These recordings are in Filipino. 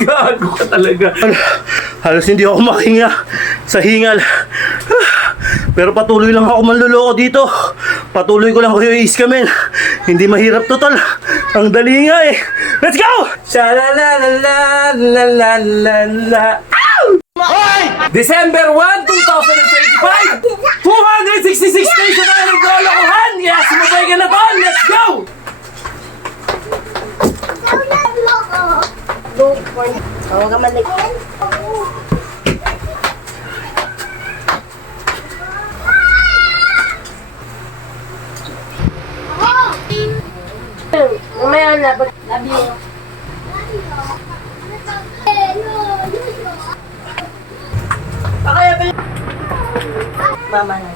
Gago ka talaga. Halos hindi ako makinga sa hingal. Pero patuloy lang ako manluloko dito. Patuloy ko lang kayo i-scamin. Hindi mahirap to, tol. Ang dali nga eh. Let's go! Sha-la-la-la-la-la-la-la. December 1, 2025! 266 days na tayo naglolokohan! Yes, sumabay ka na, tol! Let's go! Huwag ka malig. Mamaya na. Love you. Mama na.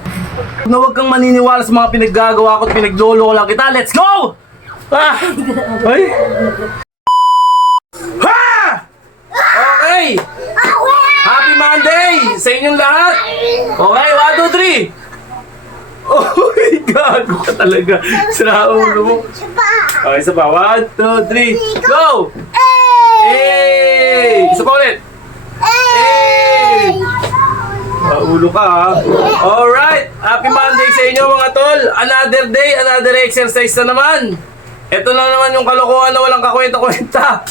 Na huwag kang maniniwala sa mga pinaggagawa ko at pinaglolo ko lang kita. Let's go! Ah! Ay! Ha! Okay! Happy Monday sa inyong lahat! Okay, 1, 2, 3! Oh, gago ka talaga. Sira ulo mo. Okay, isa pa. 1, 2, 3, go! Hey! Isa pa ulit. Hey! Ulo ka ha. Alright! Happy Monday sa inyo mga tol. Another day, another exercise na naman. Ito na naman yung kalokohan na walang kakwenta-kwenta.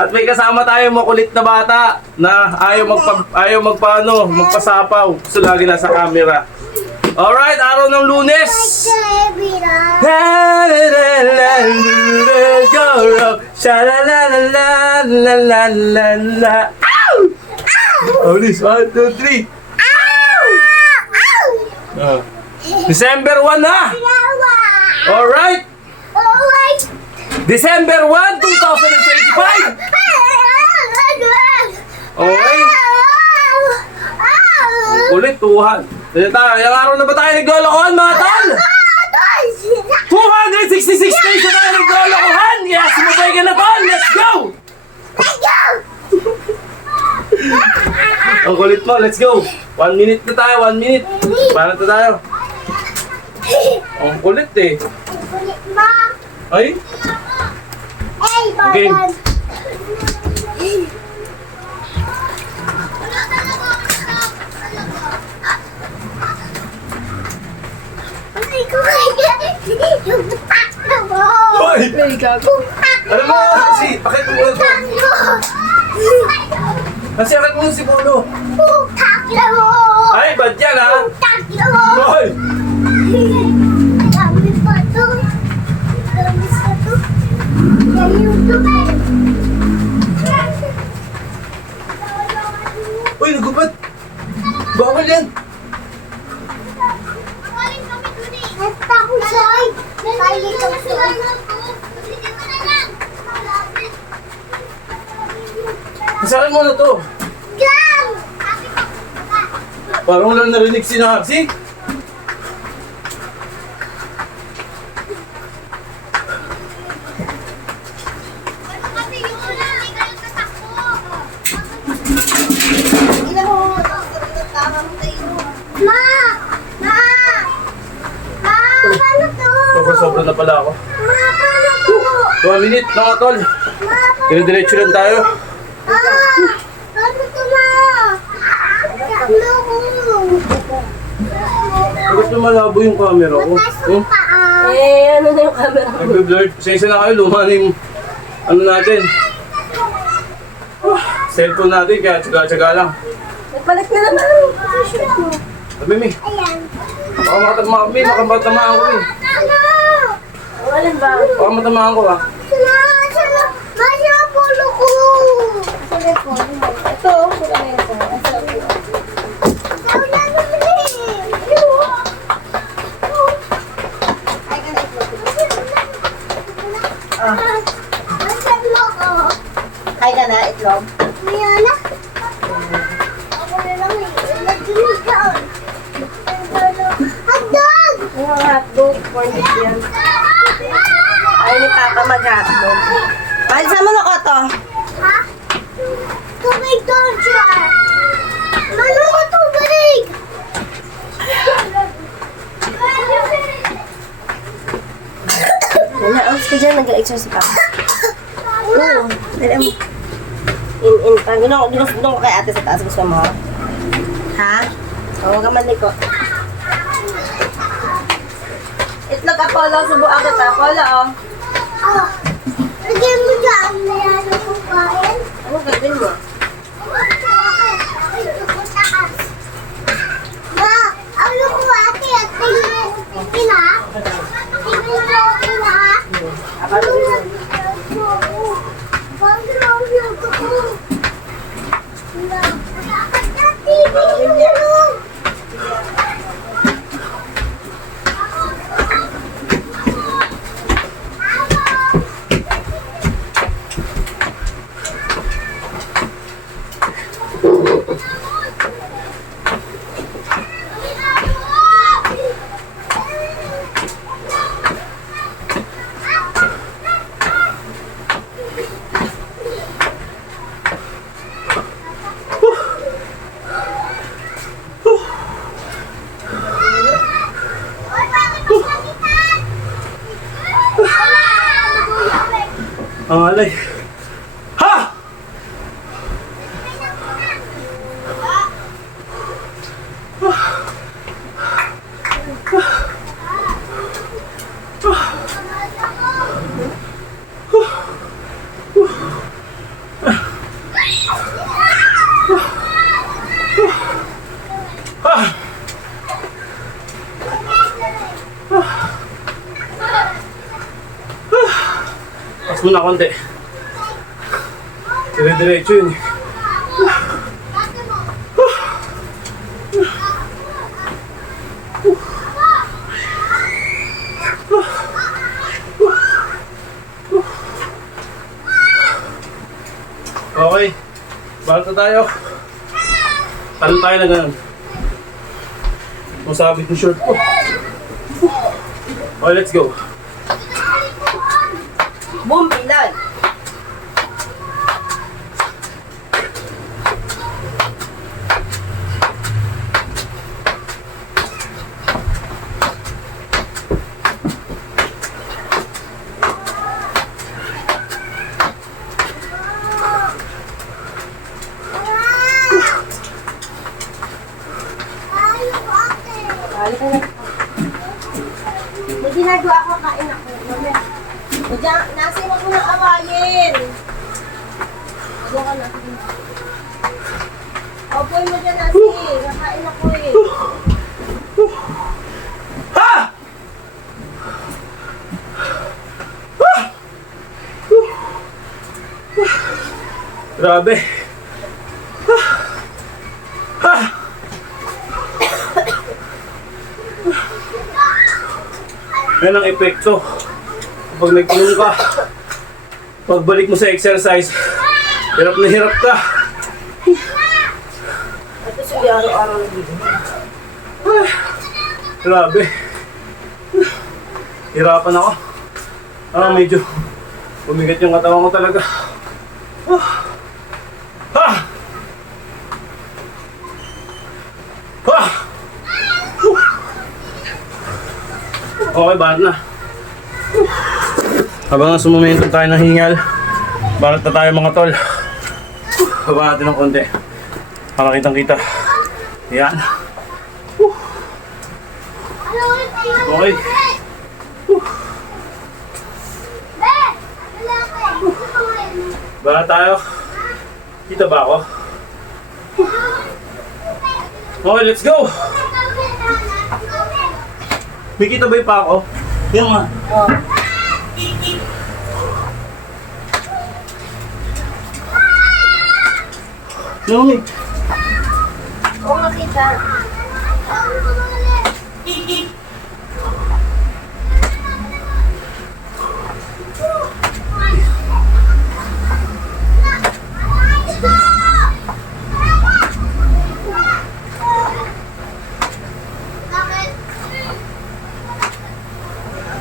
At may kasama tayo makulit na bata na ayaw magpasapaw. So lagi nasa camera. Alright, araw ng Lunes. Sha-la-la-la-la-la-la-la-la. Oh, this 1, 2, 3. December 1 na. Alright. December 1, 2025. Okay. Ulit, tuhan. Yung araw na ba tayo naglolokohan, mga tol? 266 days na tayo naglolokohan. Yes, sumabay ka na, tol. Let's go! Ang kulit mo, let's go. 1 minute na tayo, 1 minute. Paano na tayo? Ang kulit eh. Ay? Okay. Hoy! Ano mo? Kasi, bakit mo ito? Kasi akit mo si Puno. Ay, ba't yan ha? Hoy! Uy, nagubad! Bawal yan! Masakin mo na to! Parang lang narinig si Naxi. Sobra na pala ako. 1 minute mga tol. Dire-diretso lang tayo. Bakit na malabo yung camera ko? Ano na yung camera mo? Nagbe-blurred. Pasensya na kayo, luma na yung ano natin. Cellphone natin, kaya tsaga-tsaga lang. Nagpalit na naman. Sabi, May. Baka makatamaan ko eh. Alin ba? Baka matamaan ko ah. Ito, sila na ito. Kaya ka na, itlog? Hotdog! Yung hotdog, corn beef yan. Ayaw ni Papa mag-hotdog. Palisan mo na ko to. Ha? Tubig doon siya! Ano tubig? Nalaos ka dyan, nag-exercise si Papa. Oo, dali mo. In pa. Doon ko kay ate sa taas. Gusto mo? Ha? O, huwag ka maliko. Itlog Apollo. Subuan kita. Apollo, oh. Oh, lagyan mo dyan. Mayroon akong kain. Anong gagawin mo? Ma, ano ko ate at tingnan mo pina? Tingnan mo pina? Ang alay. Ha! Pas mo na konti. Dire-diretso yun. Okay. Balik na tayo. Talon tayo na ganun. Masabit yung short ko. Okay, let's go. Boom, bilad. May ginagawa ako, kain ako. O dyan, nasi, huwag mo nang awayin. Huwag ka na. Opoy mo dyan, nasi. Nakain ako eh. Ha! Grabe. Yan ang epekto. Pag nag-inom ka, pagbalik mo sa exercise, hirap na hirap ka. Ito siya araw-araw na dito. Grabe. Hirapan ako. Medyo bumigat yung katawan ko talaga. Okay, balat na. Habang sumumento tayo ng hingal, balat na tayo mga tol. Baba natin ng konti. Para kitang-kita. Yan. Okay. Balat tayo. Kita ba ako? Okay, let's go! May kita ba yung pa ako? Yan nga. Oh. Lumig. Oo, makita.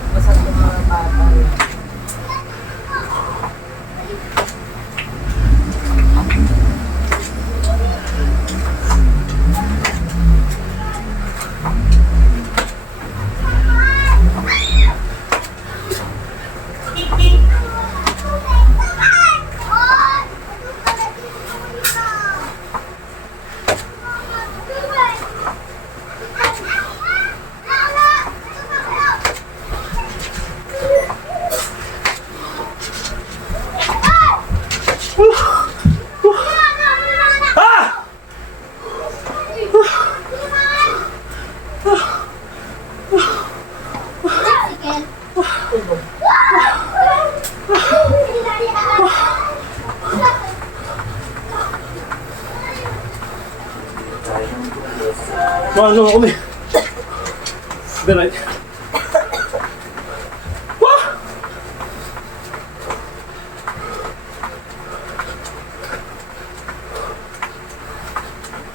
Basag ng mga bata. Paano kami? Right. Wah!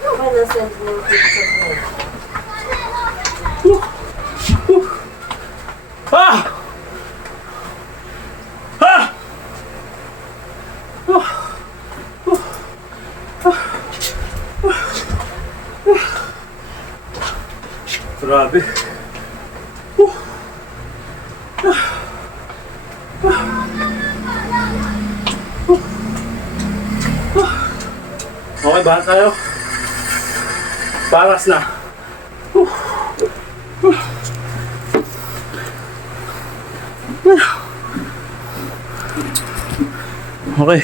Okay na send mo yung picture mo. Ah! Ah! Grabe. Okay ba tayo? Paras na. Okay.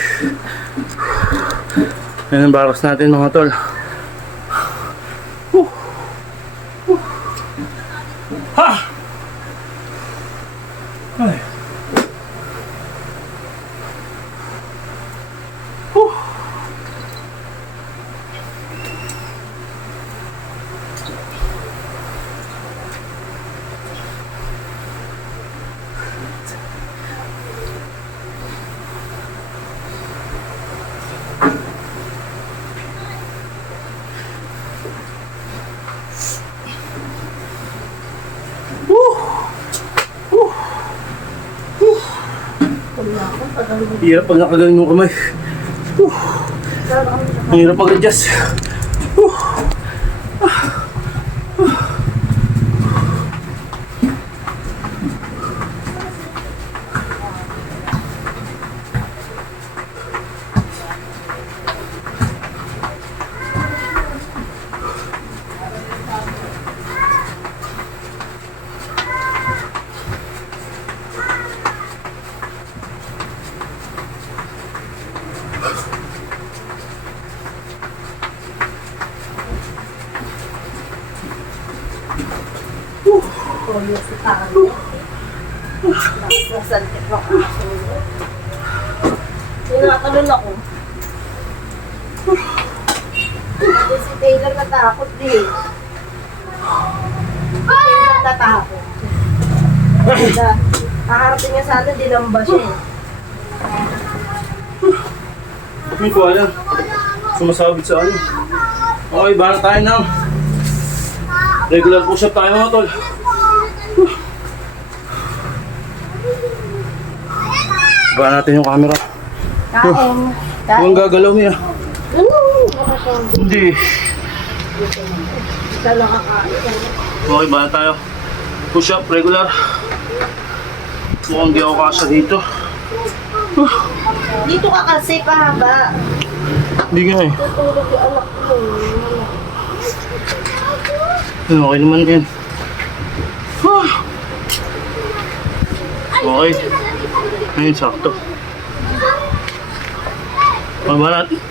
Yan ang baras natin mga tol. Ha! Ay. Hirap pag nakagaling yung kamay. Ang hirap pag-adjust. Toyo si Tano. Nasantik ng aso. Tinatalon ako. Hindi si Taylor natakot din. Taylor natakot. Kaharapin niya sana, dinamba siya eh. Hindi ko alam. Sumasabit sa ano. Okay, bahala tayo ng regular push-up tayo mga tol. Bahala natin yung camera. Kain. Huwag gagalaw niya. Ano? Nakasama. Hindi. Ikaw nakakain. Okay, bahala tayo. Push-up, regular. Mukhang di ako kasya dito. Dito ka kasi pahaba. Hindi nga eh. Tutulog yung anak ko. Okay naman yan. Okay. Ayun, sakto. Pagba natin.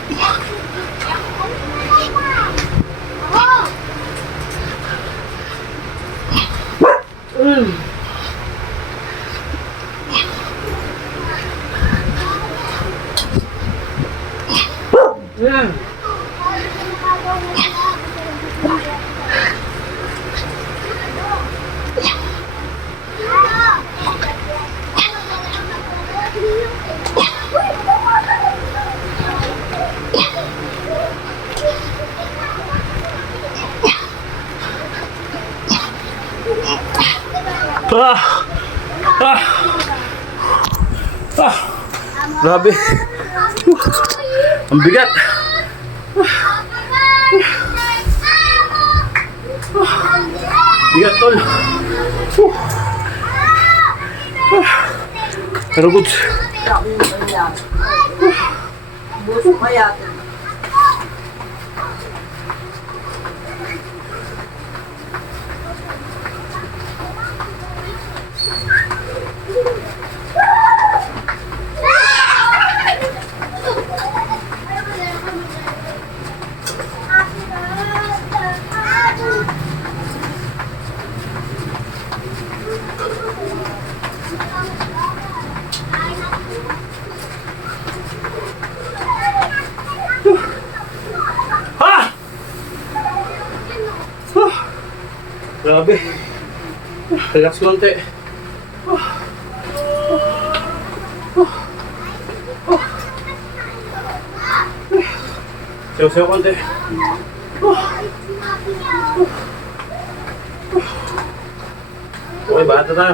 Grabe. Ang bigat. Bigat tol. Pero good. Buso kaya. Relax konti. Sayo-sayo konti. Okay, bata tayo.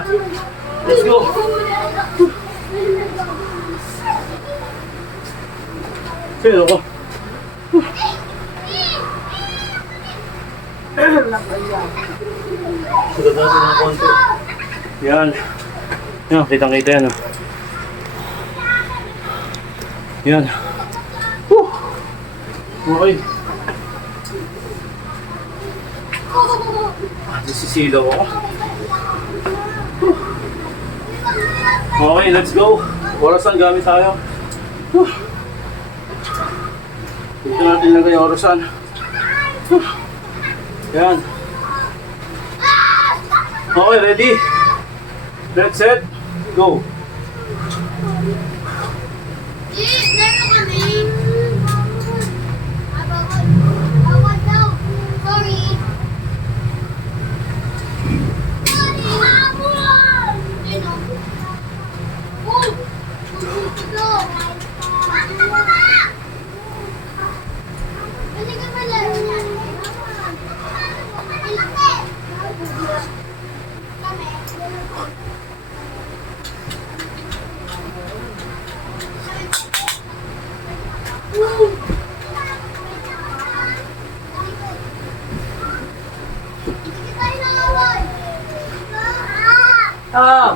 Let's go. Sino ko? Sigod natin ng konti. Yan. Yan, kitang-kita yan. Oh. Yan. Whew. Okay. Nasisilaw ako. Okay, let's go. Orasan gamit tayo. Dito natin lagay yung orasan. Yan. Okay, ready? Let's set. Go. Oo.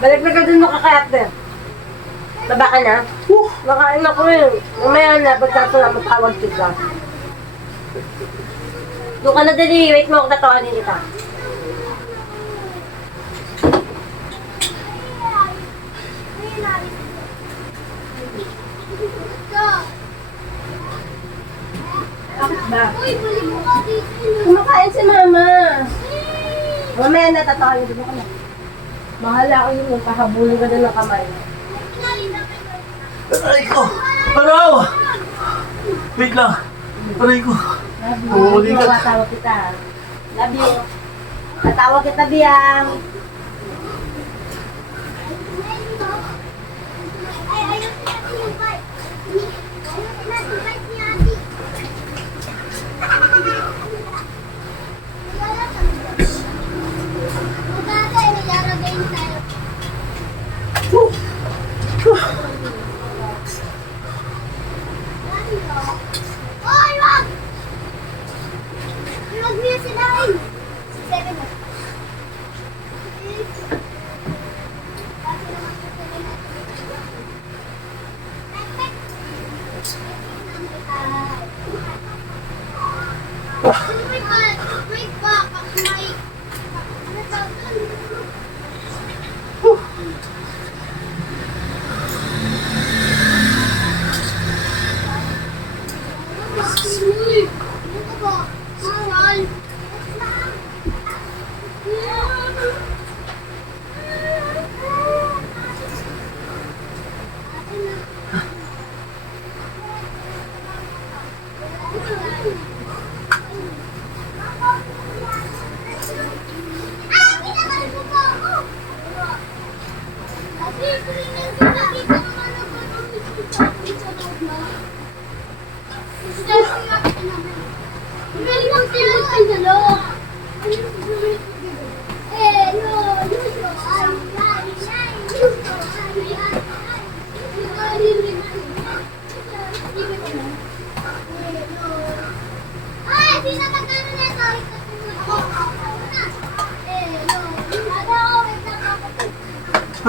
Balik na ka dun makakayat din. Baba ka na? Makain ako yun. Mamaya na, pagkasala mo tawag kita. Doon ka na dali, wait mo ako tatawanin kita. Bakit ba? Kumakain si mama. Mamaya na, tatawanin kita ka na. Bahala ako yun, pahabulin ka na ng kamay. Aray ko! Araw! Wait lang. Aray ko. Love you. Tatawag kita. Love you. Tatawag kita, Biyang.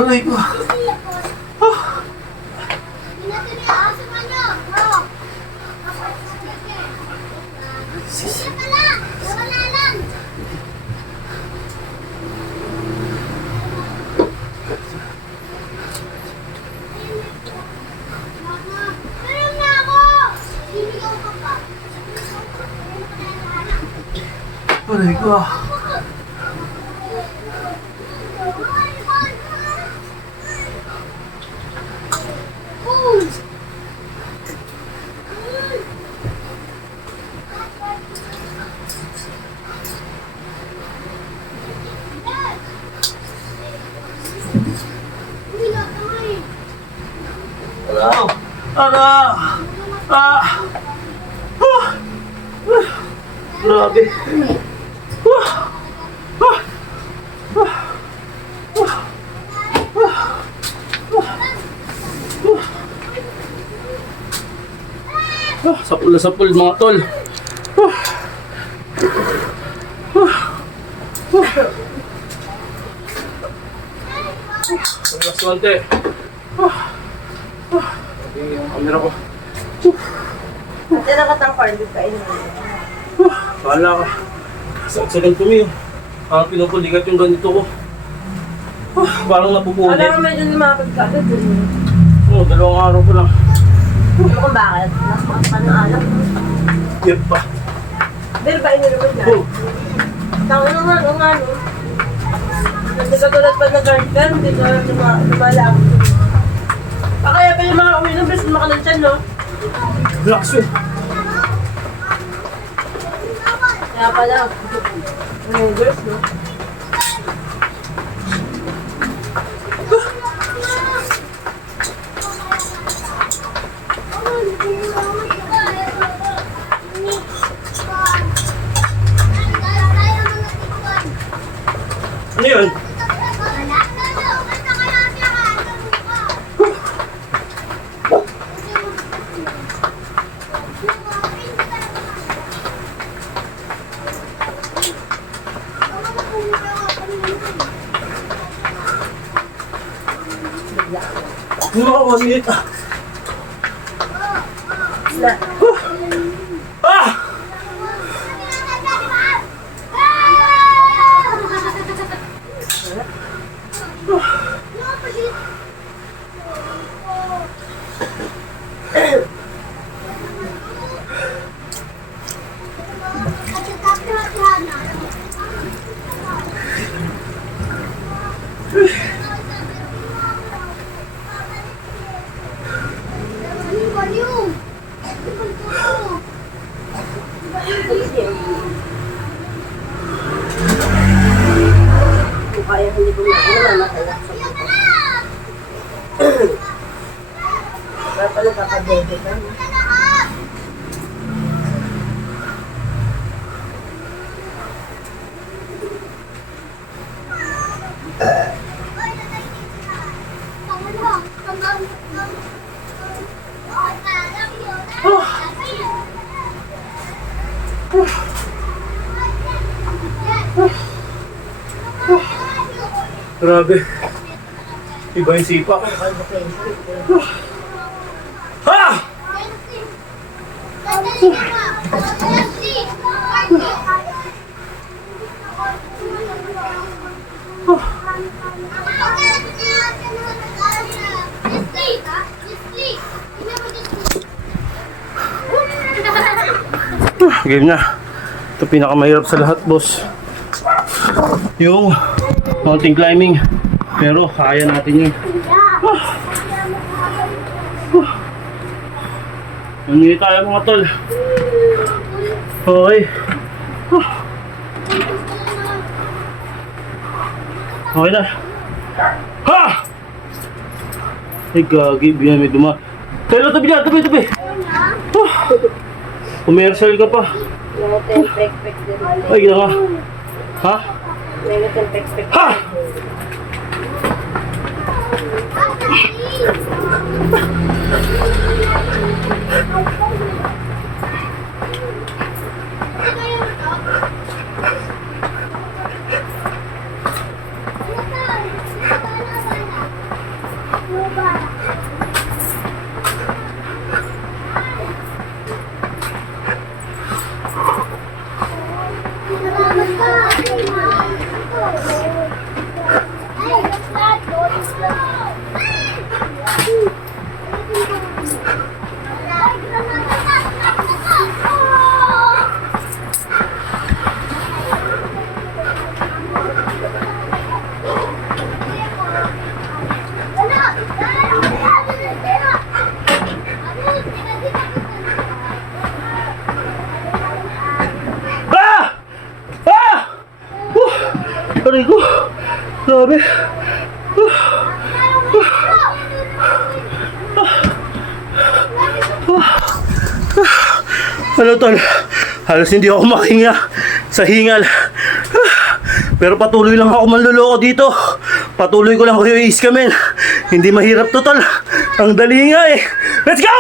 Aray ko. Aray ko. Ara! Ah! Grabe. Sapul na sapul mga tol. Relax konti. Yung camera ko. Tira ka tang corned beef kainin mo. Bahala ka. Saksagan tumi yun. Parang pinupulikat yung ganito ko. Parang napupunit. Alam mo medyo lumapag ka agad dun. Oo, 2 araw ko lang. Ano kung bakit? Nakapag pa ng alam. Yep pa. Pero ba iniluman na? Oh, Tama naman, o nga no. Hindi ka tulad pa na garden, hindi ka lumalang. Kaya pa yung mga uminom, best makanan siya, no? relax yun. Kaya pala, girls, no? Ano yun? Hindi mo ako 1 minute. Na, Ah! kung kaya hindi ko mamatay ako sa puto. Kaya pala kakadede ka, no? Grabe. Iba yung sipa. Ha! Game na. Ito pinakamahirap sa lahat, boss. Yung mountain climbing. Pero kaya natin yun. Hindi tayo mga tol. Okay. Okay na. Ha! Ay gagi, biyan may duma. Tayo tabi na, tabi. Commercial ka pa. Ngayon pek-pek din. Ay, gina ka. Ha? Ngayon pek-pek. Ha! Ah! Ah! Aray ko. Grabe. Ano tol? Halos hindi ako makinga sa hingal. Pero patuloy lang ako manluloko dito. Patuloy ko lang kayo i-scamin. Hindi mahirap to tol. Ang dali nga eh. Let's go!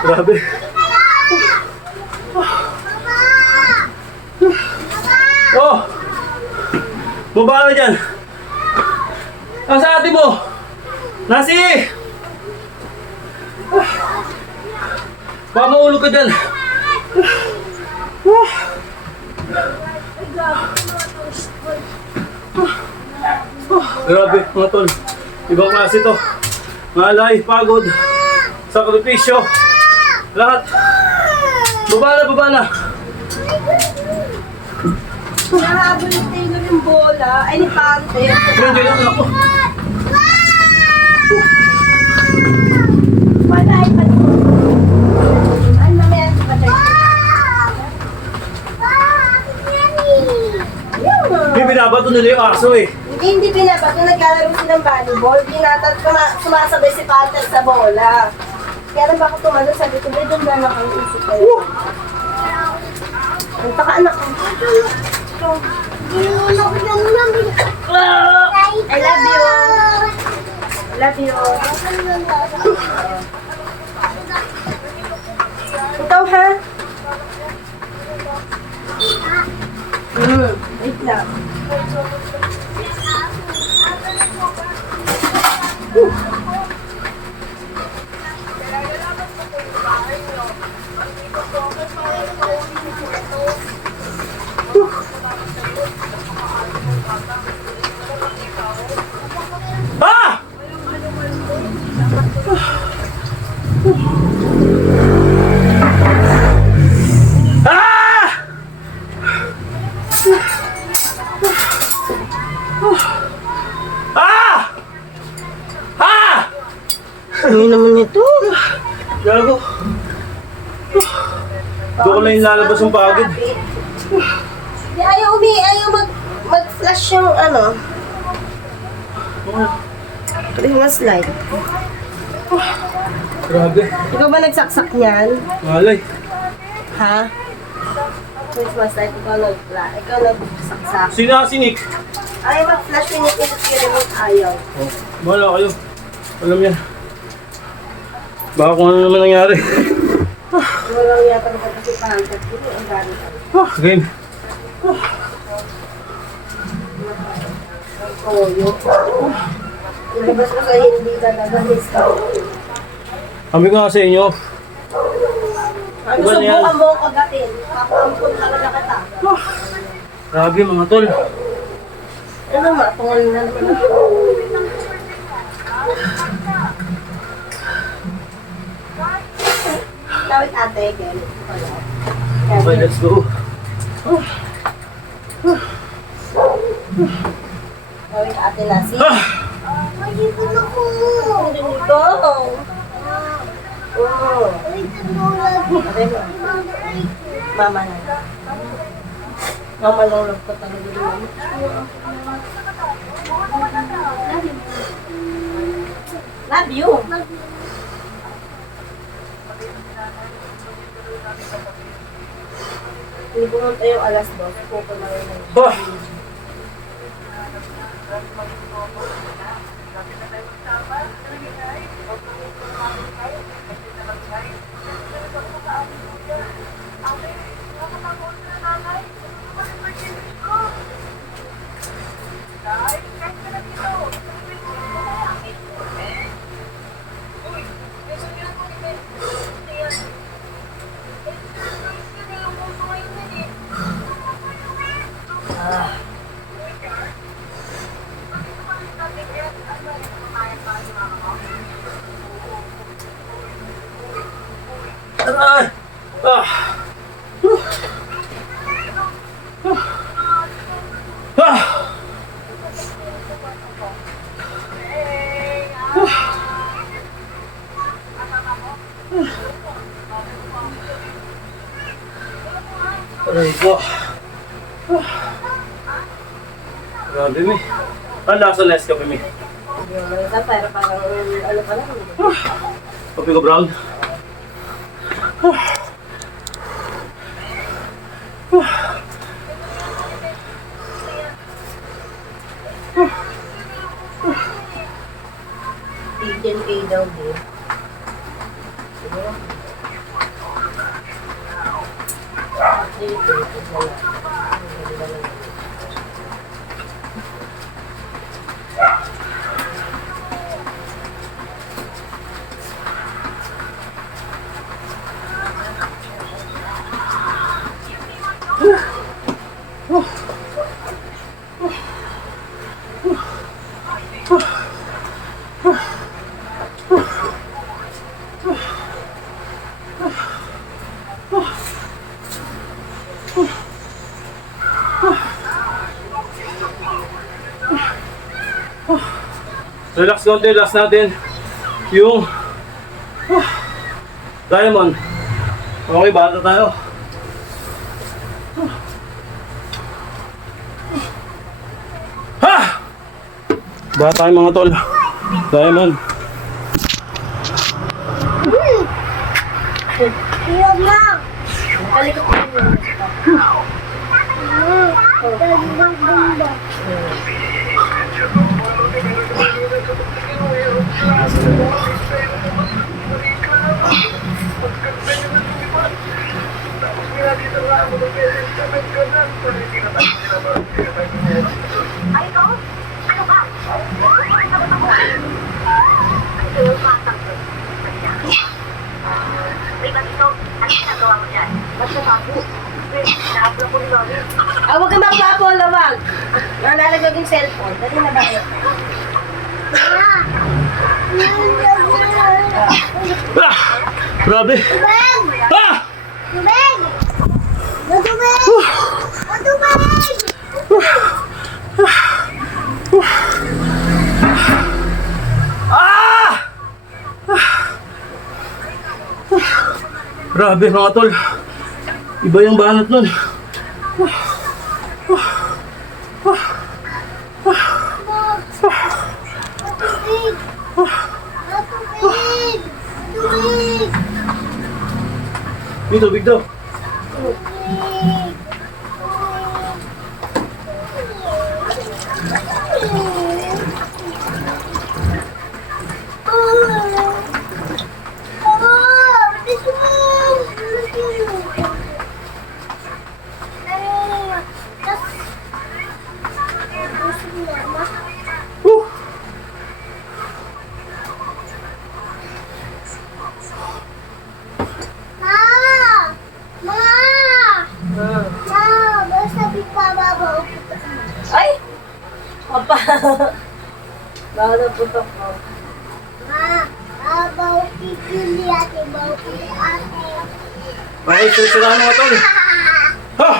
Grabe. Oh! Baba ka dyan. Nasa ate mo. Nasi! Baka maulog ka dyan. Grabe, mga tol. Ibang klase to. Ngalay, pagod, sakripisyo. Lahat. Baba na. Nahabol ni Taylor yung bola. Ay, ni Pante. Hindi lang ako. Wala, ay pati. Ano na meron si Patay? May binabato nila yung aso eh. Hindi pinabato. Naglalaro silang volleyball. Sumasabay si Pante sa bola. Kaya nang baka tumalo, sabi ko, may doon na ang isip ko. Ang taka anak ko. I love you. I love you. Ikaw ha? Wait lang. Ah! Ah! Ah! Ah! Ano naman ito? Gago. Doon ko lang yung lalabas yung pagod. Di ayaw mag-flash yung ano. Christmas light. Grabe. Ikaw ba nagsaksak niyan? Malay. Ha? Christmas light, ikaw nagsaksak. Sinasinik. Ay, mag-flash yung pinipindot yung remote ayaw. Oh, wala kayo. Alam yan. Baka kung ano naman nangyari. Walang yata nakatasipahan kasi ang gano'n. Game. Toyo. Ilabas ko sa hindi talaga discount. Sabi ko nga sa inyo. Ano Iba na yan. subukan mo kagatin? Papampun talaga kita. Grabe mga tol. Ano matungal na naman ako. Tawit ate, Ken. Okay, let's go. Tawit ate Nasi. Dito na ko. Dito. Oo. Ate mo. Mama na. Mama lang love ko talaga doon. Love you. Hindi pumunta yung alas 2. Pupunta na yun. Ah! Ah! Ah! Ah! po. Grabe, mi. Ang lasa less kape, mi. Yung mga pero parang ano pa lang. Kape ko brown. Tigil kayo daw din. Relax konti, relax natin. Yung Diamond. Okay, bata tayo. Ha! Bata tayo mga tol. Diamond. Hirap na. Kalikot ko yun. Dagbang bumba. Ah, huwag ka magpapolo, wag. Nalalagag yung cellphone. Dali na ba? Ah! Grabe! Tubig! Ah! Tubig! Matubig! Matubig! Ah! Grabe mga tol. Iba yung banat nun. Matubig! Matubig! Tubig! May tubig daw. Tubig! Ay! Papa! Baka naputok ko. Bau kikili ate, bau kikili ate. Ay, susunod mga tol. Ha!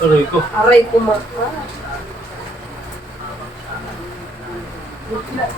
Aray ko. Aray ko ma. Ah!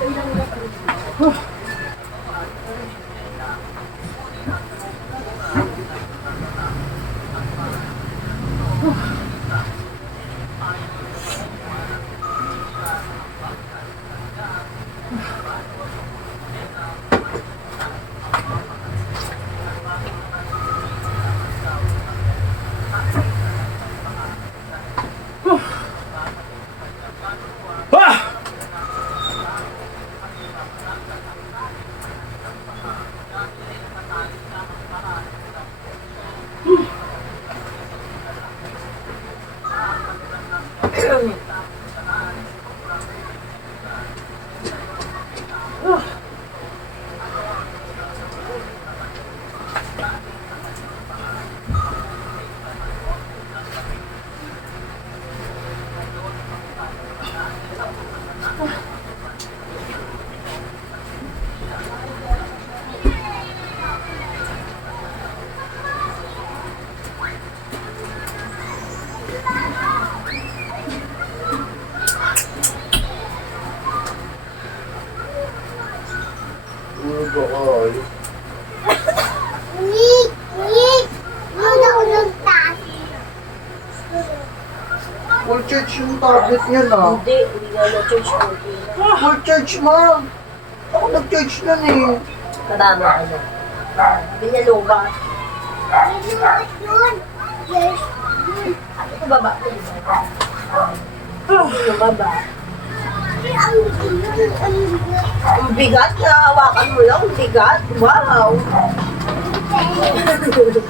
Uy! Uy! Ulo-ulong taas. Full charge yung tablet niya na. Hindi nga na-charge ko. Full charge, ma'am. Ako nag-charge nun eh. Kadama ka na. Binaluga. Binuot yun. Yes. Ito baba. Ito baba. Ay, ang bigat. Ang bigat. Ang bigat na hawakan mo lang. Ang bigat. Wow.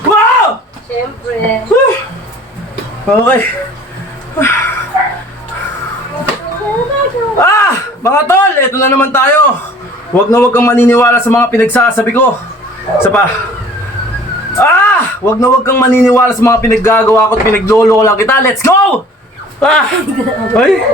Wow! Siyempre. Okay. Ah! Mga tol, eto na naman tayo. Huwag na huwag kang maniniwala sa mga pinagsasabi ko. Isa pa. Ah! Huwag na huwag kang maniniwala sa mga pinaggagawa ko at pinaglolo ko lang kita. Let's go! Ah! Ay!